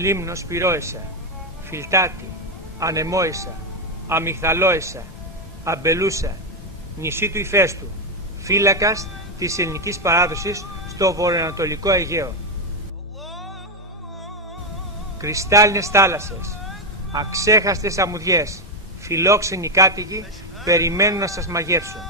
Λίμνος Πυρόεσα, Φιλτάτη, Ανεμόεσα, Αμυγδαλόεσα, Αμπελούσα, νησί του Ηφαίστου, φύλακας της ελληνικής παράδοσης στο βορειοανατολικό Αιγαίο. Κρυστάλλινες θάλασσες, αξέχαστες αμμουδιές, φιλόξενοι κάτοικοι περιμένουν να σας μαγεύσουν.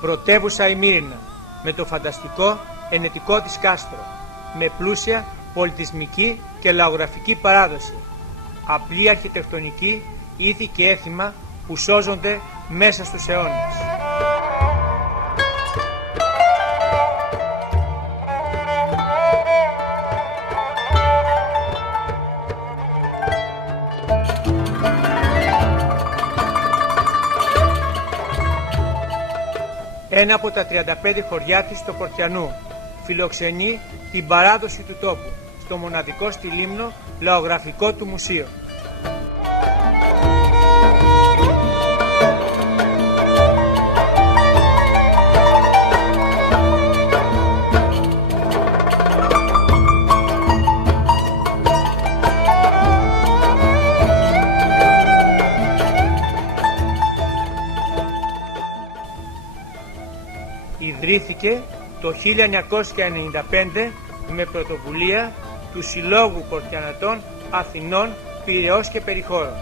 Πρωτεύουσα η Μύρινα, με το φανταστικό ενετικό της κάστρο, με πλούσια πολιτισμική και λαογραφική παράδοση, απλή αρχιτεκτονική, ήθη και έθιμα που σώζονται μέσα στους αιώνες. Ένα από τα 35 χωριά της του Πορτιανού φιλοξενεί την παράδοση του τόπου στο μοναδικό στη Λίμνο λαογραφικό του μουσείο. Ιδρύθηκε το 1995 με πρωτοβουλία του Συλλόγου Πορτιανατών Αθηνών, Πειραιώς και Περιχώρων.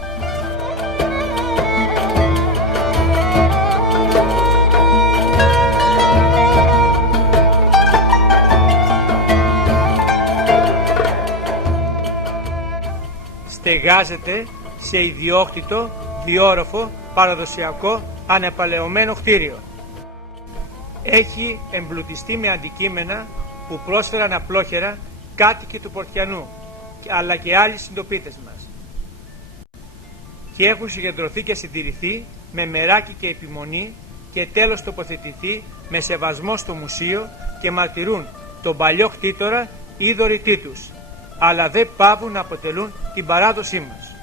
Στεγάζεται σε ιδιόκτητο, διόροφο, παραδοσιακό, ανεπαλαιωμένο κτίριο. Έχει εμπλουτιστεί με αντικείμενα που πρόσφεραν απλόχερα κάτοικοι του Πορτιανού, αλλά και άλλοι συντοπίτες μας, και έχουν συγκεντρωθεί και συντηρηθεί με μεράκι και επιμονή και τέλος τοποθετηθεί με σεβασμό στο μουσείο και μαρτυρούν τον παλιό κτήτορα ή δωρητή τους, αλλά δεν παύουν να αποτελούν την παράδοσή μας.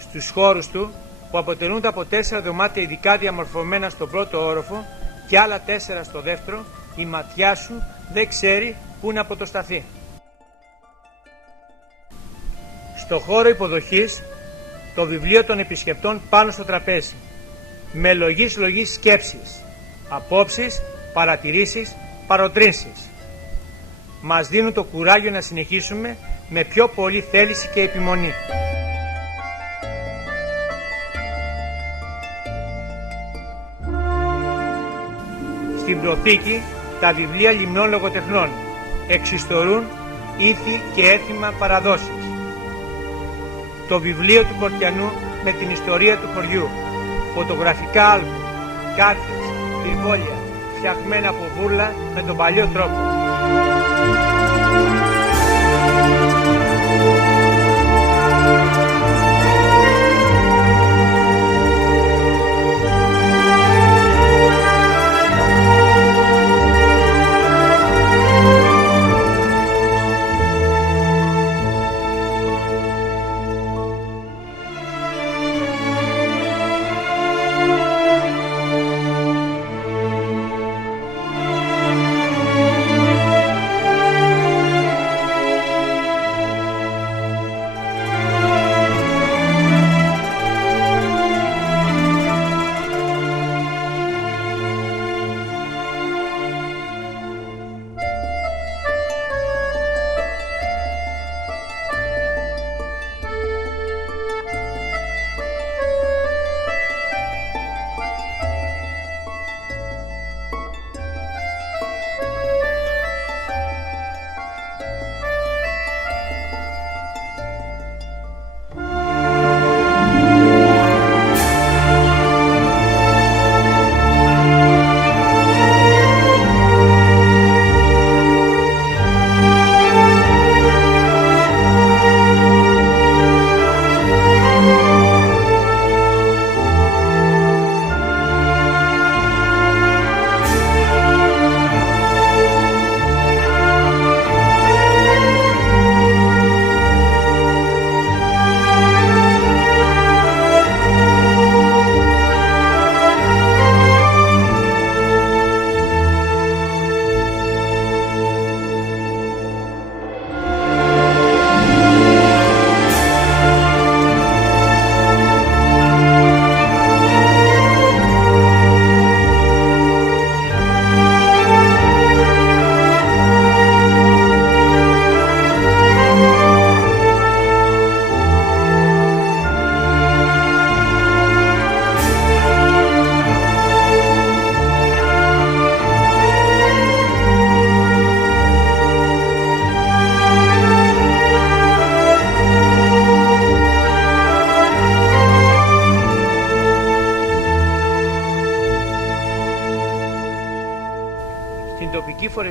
Στους χώρους του, που αποτελούνται από 4 δωμάτια ειδικά διαμορφωμένα στον πρώτο όροφο και άλλα 4 στο δεύτερο, η ματιά σου δεν ξέρει πού να αποτοσταθεί. Στο χώρο υποδοχής, το βιβλίο των επισκεπτών πάνω στο τραπέζι, με λογής σκέψεις, απόψεις, παρατηρήσεις, παροτρύνσεις. Μας δίνουν το κουράγιο να συνεχίσουμε με πιο πολύ θέληση και επιμονή. Στην προθήκη τα βιβλία λιμνών λογοτεχνών εξιστορούν ήθη και έθιμα παραδόσεις. Το βιβλίο του Πορτιανού με την ιστορία του χωριού, φωτογραφικά άλμπου, κάρτες, τριβόλια, φτιαγμένα από βούρλα με τον παλιό τρόπο.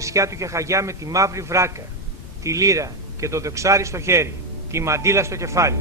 φορεσιά του και χαγιά με τη μαύρη βράκα, τη λύρα και το δοξάρι στο χέρι, τη μαντήλα στο κεφάλι.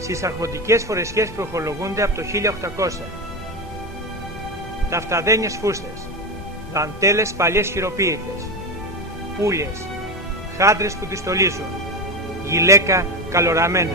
Στις αρχοντικές φορεσιές προχολογούνται από το 1800. Ταυταδένιες φούστες, δαντέλες παλιές χειροποίητες, πουλιες, χάντρες που πιστολίζουν, γυλαίκα καλοραμένα.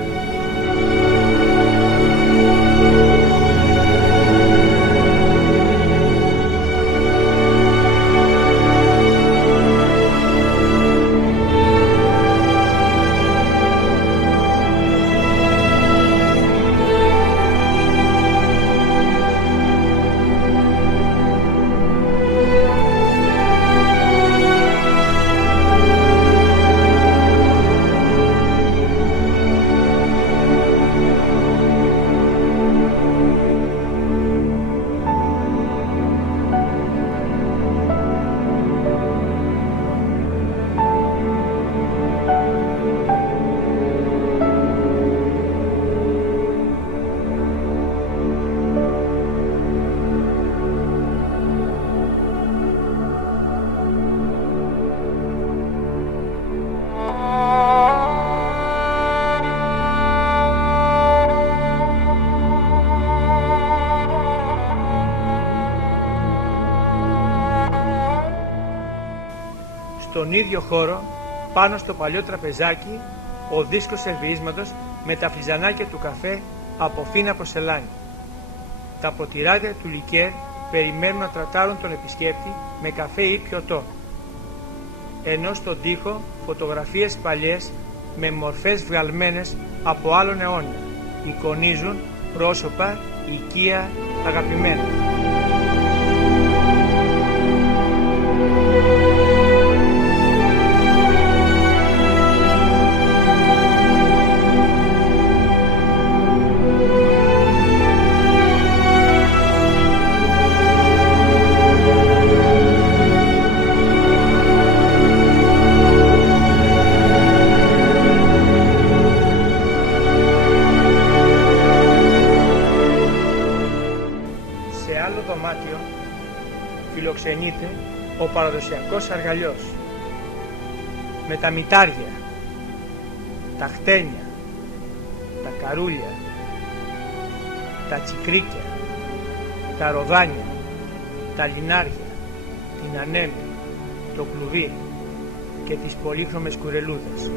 Στον ίδιο χώρο, πάνω στο παλιό τραπεζάκι, ο δίσκος σερβιρίσματος με τα φλιζανάκια του καφέ από φίνα πορσελάνη. Τα ποτηράκια του λικέρ περιμένουν να τρατάρουν τον επισκέπτη με καφέ ή πιωτό. Ενώ στον τοίχο φωτογραφίες παλιές με μορφές βγαλμένες από άλλον αιώνα εικονίζουν πρόσωπα οικία αγαπημένα. Φιλοξενείται ο παραδοσιακός αργαλιός με τα μητάρια, τα χτένια, τα καρούλια, τα τσικρίκια, τα ροδάνια, τα λινάρια, την ανέμη, το κλουβί και τις πολύχρωμες κουρελούδες.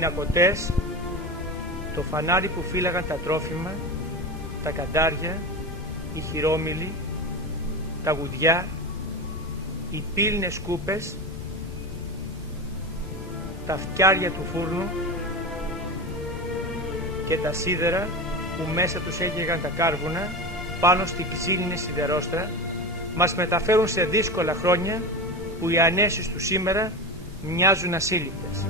πινακωτές, το φανάρι που φύλαγαν τα τρόφιμα, τα καντάρια, οι χειρόμυλοι, τα γουδιά, οι πύλινες κούπες, τα φτιάρια του φούρνου και τα σίδερα που μέσα τους έγεγαν τα κάρβουνα πάνω στη ξύλινη σιδερόστρα μας μεταφέρουν σε δύσκολα χρόνια που οι ανέσεις του σήμερα μοιάζουν ασύλληπτες.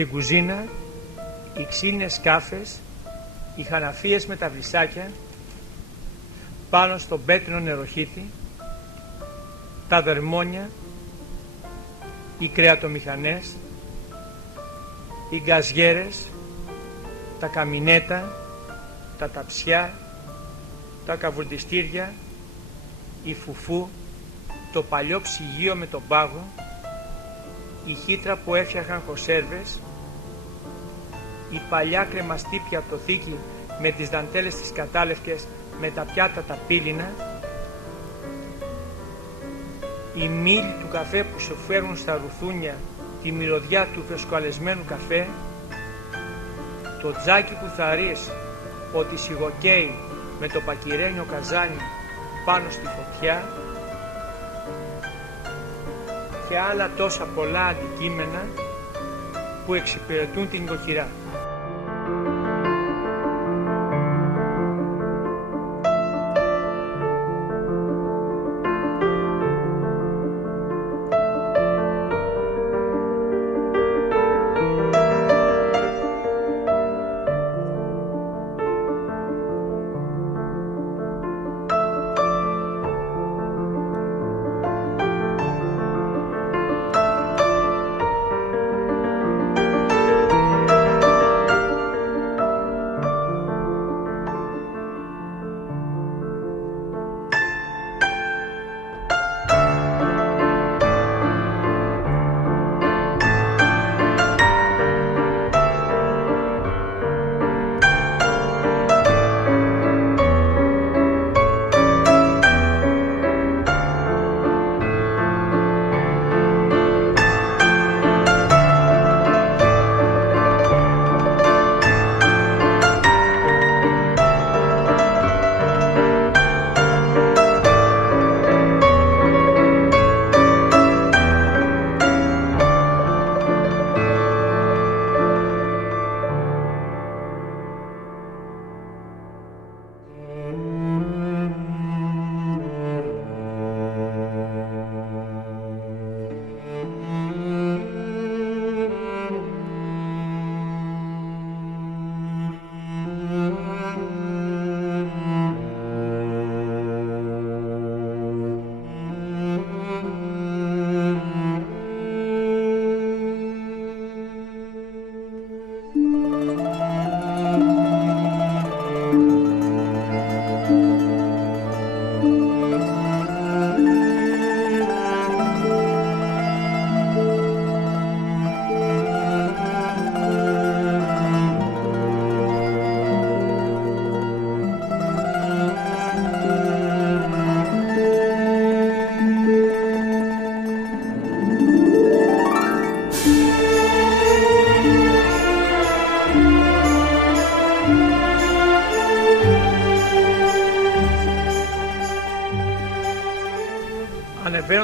Στην κουζίνα οι ξύλινες σκάφες, οι χαναφίες με τα βρυσάκια πάνω στον πέτρινο νεροχύτη, τα δερμόνια, οι κρεατομηχανές, οι γκαζιέρες, τα καμινέτα, τα ταψιά, τα καβουρτιστήρια, η φουφού, το παλιό ψυγείο με τον πάγο, η χύτρα που έφτιαχναν κονσέρβες, η παλιά κρεμαστή πιατοθήκη με τις δαντέλες τις κατάλευκες με τα πιάτα τα πύληνα, η μήλη του καφέ που σου φέρουν στα ρουθούνια τη μυρωδιά του φρεσκοαλεσμένου καφέ, το τζάκι που θα ρεις ότι σιγοκαίει με το πακυρένιο καζάνι πάνω στη φωτιά και άλλα τόσα πολλά αντικείμενα που εξυπηρετούν την νοικοκυρά.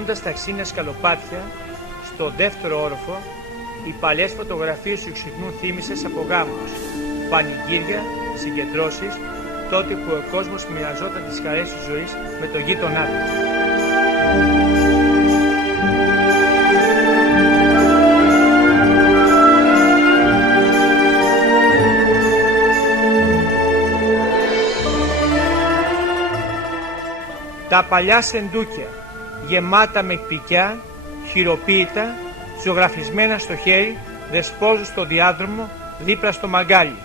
Περνώντας τα ξύνα σκαλοπάτια, στο δεύτερο όροφο, οι παλιές φωτογραφίες του Ξυπνού θύμισες από γάμους, πανηγύρια, συγκεντρώσεις, τότε που ο κόσμος μοιραζόταν τις χαρές της ζωής με τον γείτονά του. Τα παλιά σεντούκια, γεμάτα με πικιά, χειροποίητα, ζωγραφισμένα στο χέρι, δεσπόζουν στο διάδρομο δίπλα στο μαγκάλι.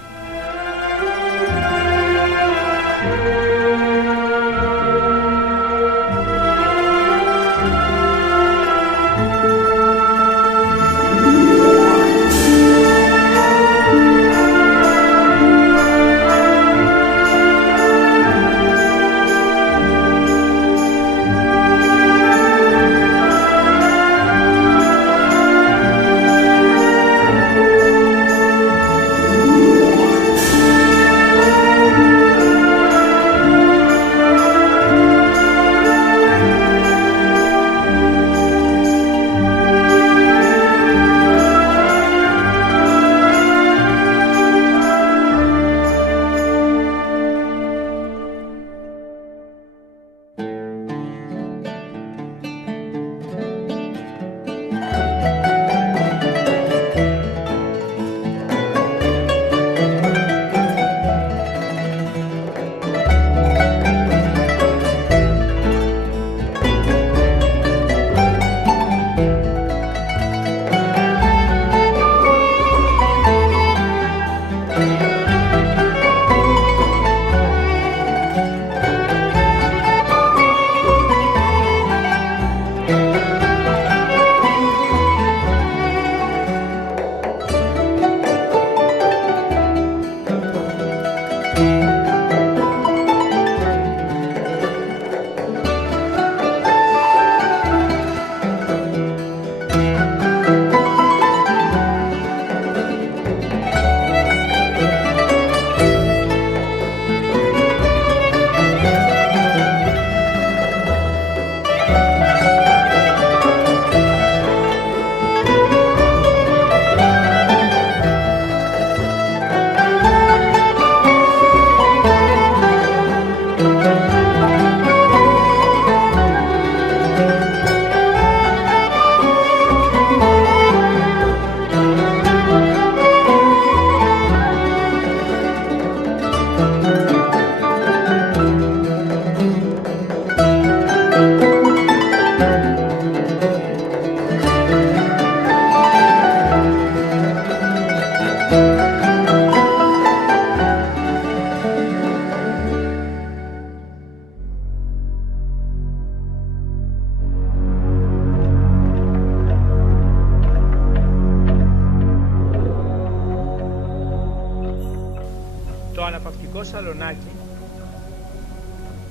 Το αναπαυτικό σαλονάκι,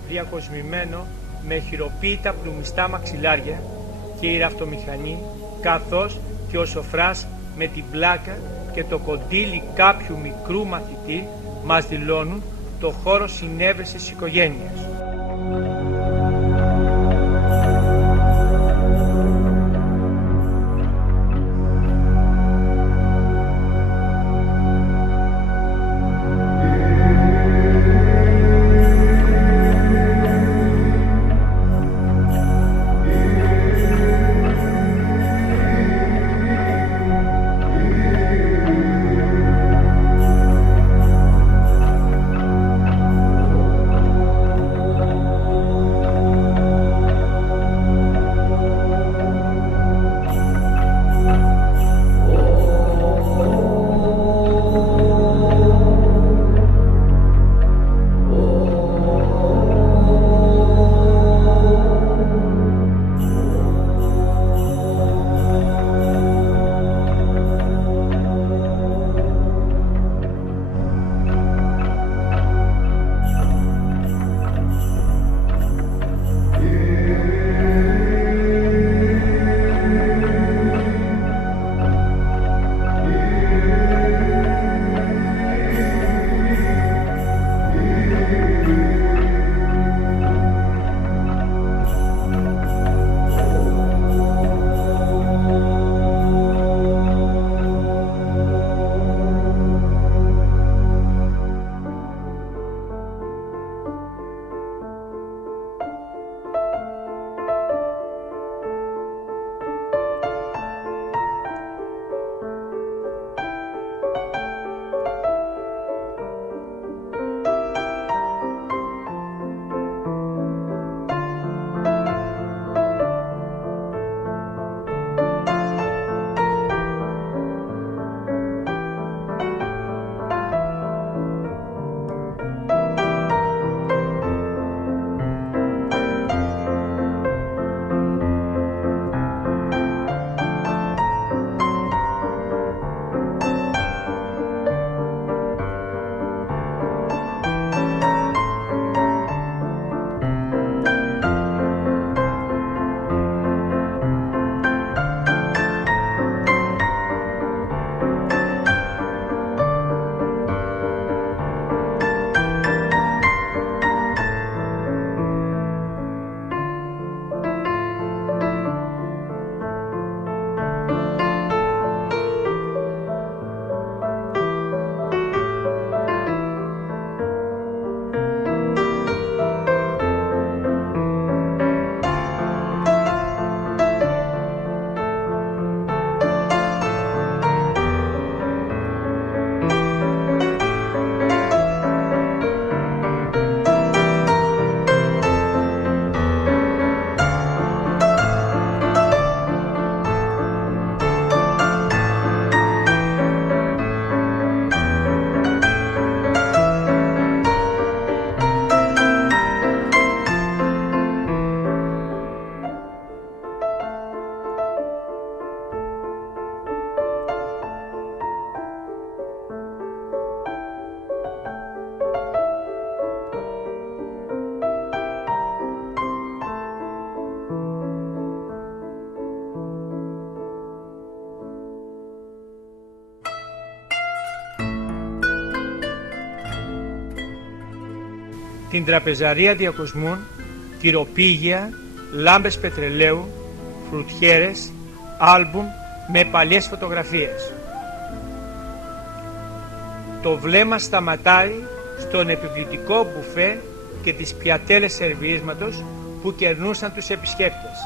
διακοσμημένο με χειροποίητα πλουμιστά μαξιλάρια και η ραφτομηχανή, καθώς και ο σοφράς με την πλάκα και το κοντίλι κάποιου μικρού μαθητή μας δηλώνουν το χώρο συνέβρεσης της οικογένειας. την τραπεζαρία διακοσμούν, τυροπήγια, λάμπες πετρελαίου, φρουτιέρες, άλμπουμ με παλιές φωτογραφίες. Το βλέμμα σταματάει στον επιβλητικό μπουφέ και τις πιατέλες σερβιίσματος που κερνούσαν τους επισκέπτες.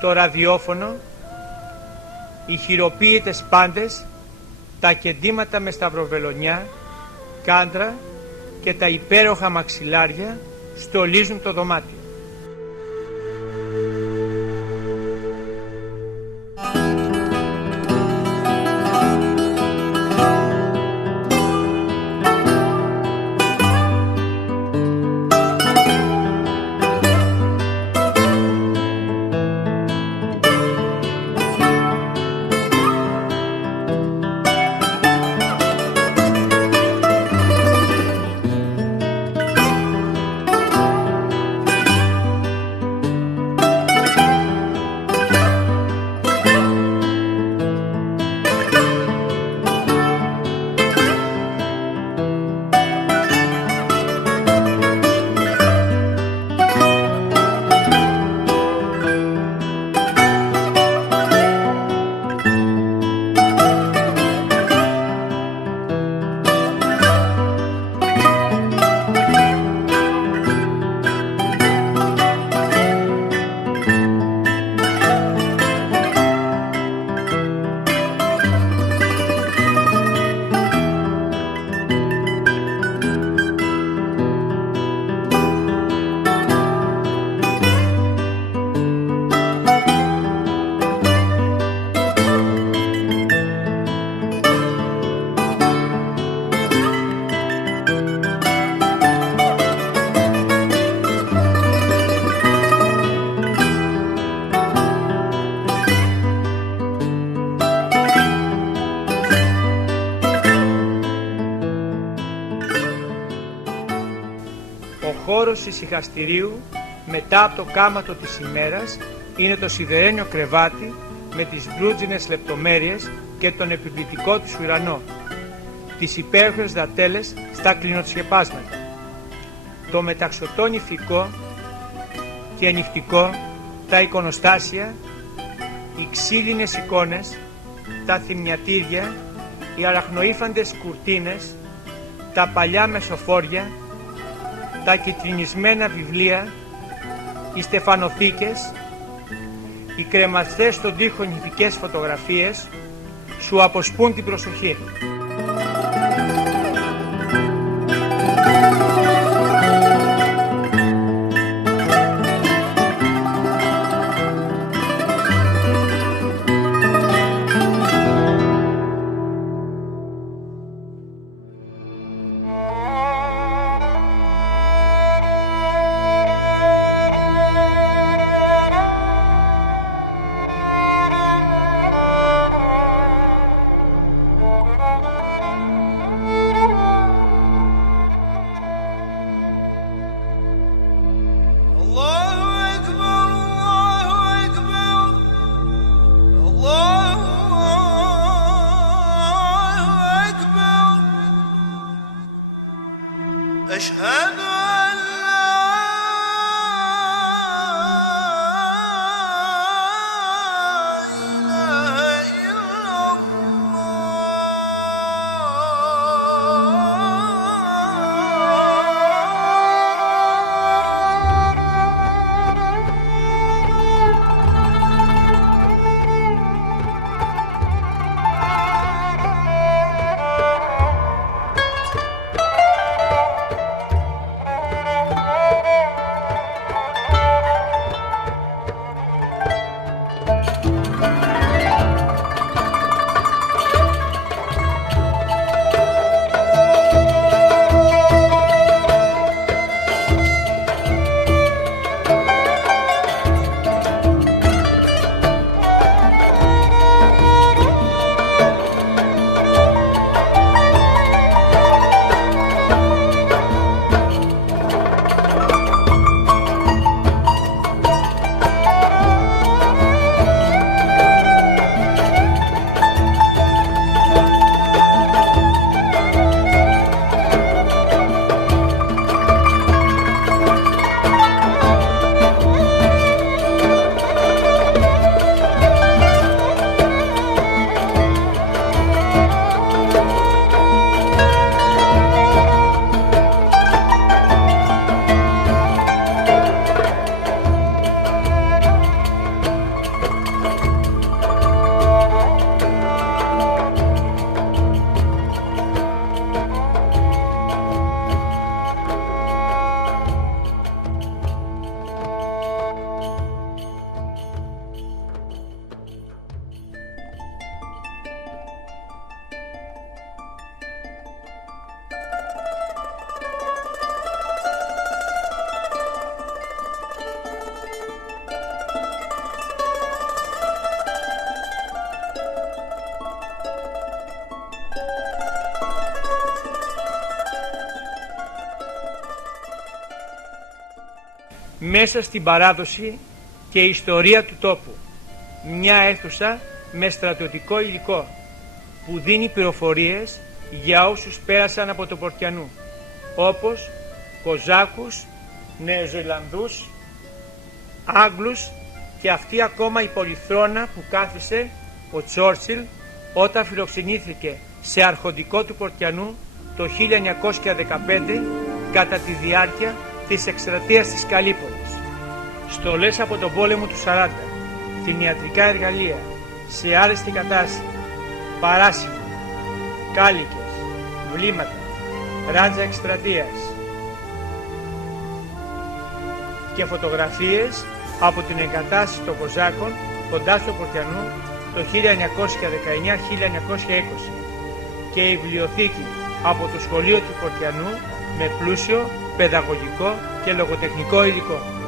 Το ραδιόφωνο, οι χειροποίητες πάντες, τα κεντήματα με σταυροβελονιά, κάντρα και τα υπέροχα μαξιλάρια στολίζουν το δωμάτιο. Ο χώρος ησυχαστηρίου μετά από το κάματο της ημέρας είναι το σιδερένιο κρεβάτι με τις μπλούτζινες λεπτομέρειες και τον επιβλητικό του ουρανό, τις υπέροχες δατέλες στα κλινοσκεπάσματα, το μεταξωτό νηφικό και νυχτικό, τα εικονοστάσια, οι ξύλινες εικόνες, τα θυμιατήρια, οι αραχνοήφαντες κουρτίνες, τα παλιά μεσοφόρια, τα κιτρινισμένα βιβλία, οι στεφανοθήκες, οι κρεμαστές στον τοίχο νηφικές φωτογραφίες σου αποσπούν την προσοχή. أشهد أن لا إله إلا μέσα στην παράδοση και ιστορία του τόπου. Μια αίθουσα με στρατιωτικό υλικό που δίνει πληροφορίες για όσους πέρασαν από το Πορτιανού, όπως Κοζάκους, Νεοζηλανδούς, Άγγλους και αυτή ακόμα η πολυθρόνα που κάθισε ο Τσόρτσιλ όταν φιλοξενήθηκε σε αρχοντικό του Πορτιανού το 1915 κατά τη διάρκεια της εκστρατείας της Καλύπολης. Στολές από τον πόλεμο του 40, κτηνιατρικά εργαλεία σε άρεστη κατάσταση, παράσημα, κάλικες, βλήματα, ράντζα εκστρατείας και φωτογραφίες από την εγκατάσταση των Κοζάκων κοντά στο Πορτιανού το 1919-1920 και η βιβλιοθήκη από το σχολείο του Πορτιανού με πλούσιο παιδαγωγικό και λογοτεχνικό υλικό.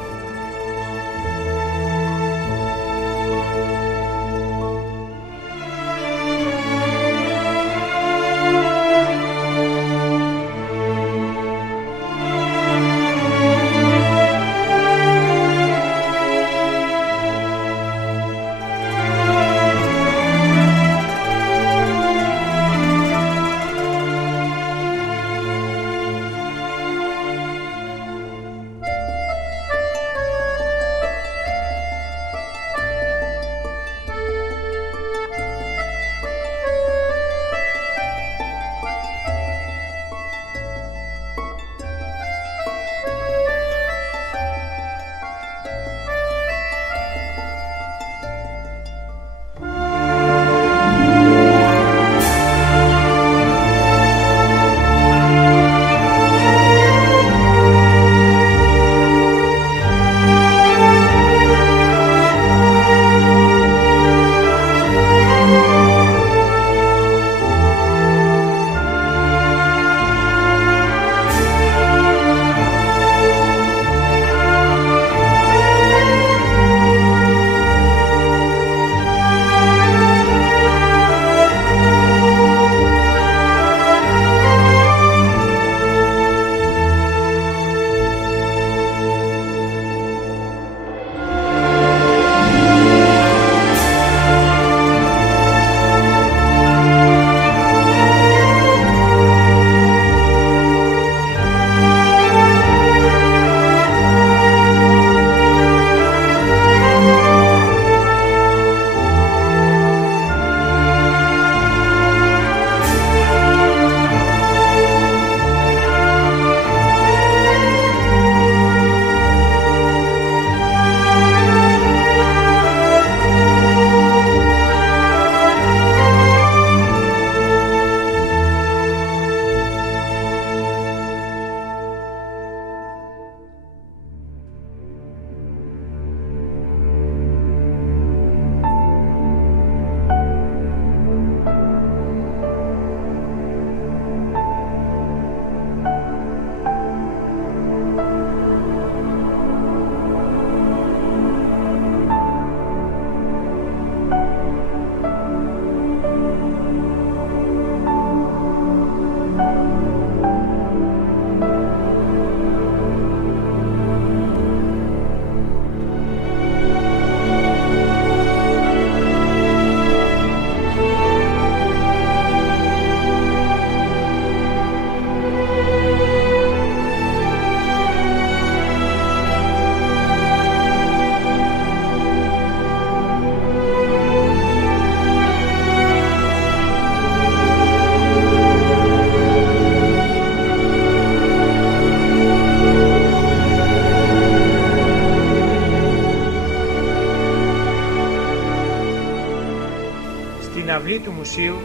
μουσείου,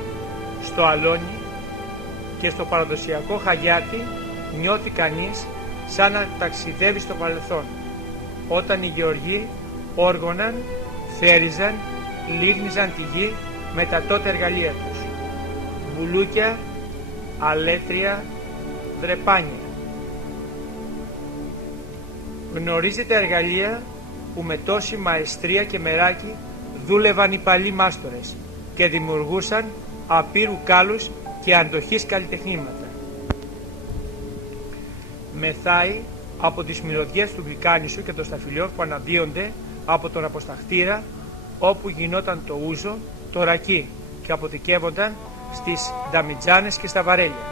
στο αλόνι και στο παραδοσιακό χαγιάτι νιώθει κανείς σαν να ταξιδεύει στο παρελθόν, όταν οι γεωργοί όργωναν, θέριζαν, λίγνιζαν τη γη με τα τότε εργαλεία τους, μπουλούκια, αλέτρια, δρεπάνια. Γνωρίζει τα εργαλεία που με τόση μαεστρία και μεράκι δούλευαν οι παλιοί μάστορες και δημιουργούσαν απείρου κάλους και αντοχής καλλιτεχνήματα. Μεθάει από τις μυρωδιές του Γλυκάνισσου και των σταφυλιών που αναδύονται από τον αποσταχτήρα όπου γινόταν το ούζο, το ρακί και αποθηκεύονταν στις νταμιτζάνες και στα βαρέλια.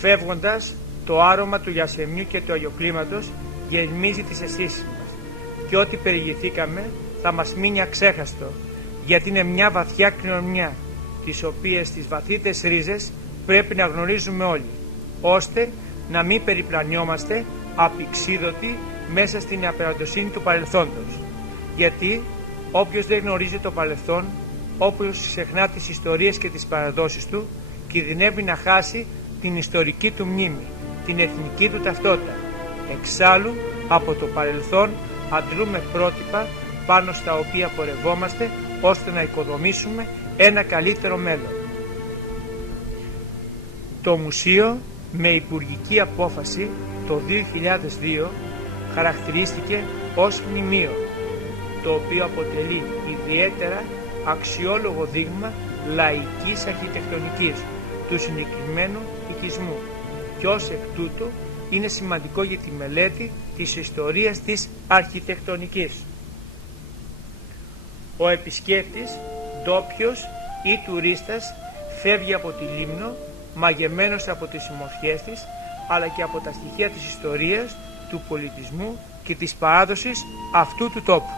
Φεύγοντας, το άρωμα του Ιασεμιού και του Αγιοκλήματος γεμίζει τις αισθήσεις μας και ό,τι περιηγηθήκαμε θα μας μείνει αξέχαστο, γιατί είναι μια βαθιά κληρονομιά, τις οποίες τις βαθύτερες ρίζες πρέπει να γνωρίζουμε όλοι, ώστε να μην περιπλανιόμαστε απειξίδωτοι μέσα στην απεραντοσύνη του παρελθόντος. Γιατί όποιος δεν γνωρίζει το παρελθόν, όποιος ξεχνά τις ιστορίες και τις παραδόσεις του, κινδυνεύει να χάσει την ιστορική του μνήμη, την εθνική του ταυτότητα. Εξάλλου, από το παρελθόν αντλούμε πρότυπα πάνω στα οποία πορευόμαστε, ώστε να οικοδομήσουμε ένα καλύτερο μέλλον. Το Μουσείο, με υπουργική απόφαση το 2002, χαρακτηρίστηκε ως μνημείο, το οποίο αποτελεί ιδιαίτερα αξιόλογο δείγμα λαϊκής αρχιτεκτονικής του συγκεκριμένου οικισμού και ως εκ τούτου είναι σημαντικό για τη μελέτη της ιστορίας της αρχιτεκτονικής. Ο επισκέπτης, ντόπιος ή τουρίστας, φεύγει από τη Λίμνο μαγεμένος από τις ομορφιές της, αλλά και από τα στοιχεία της ιστορίας, του πολιτισμού και της παράδοσης αυτού του τόπου.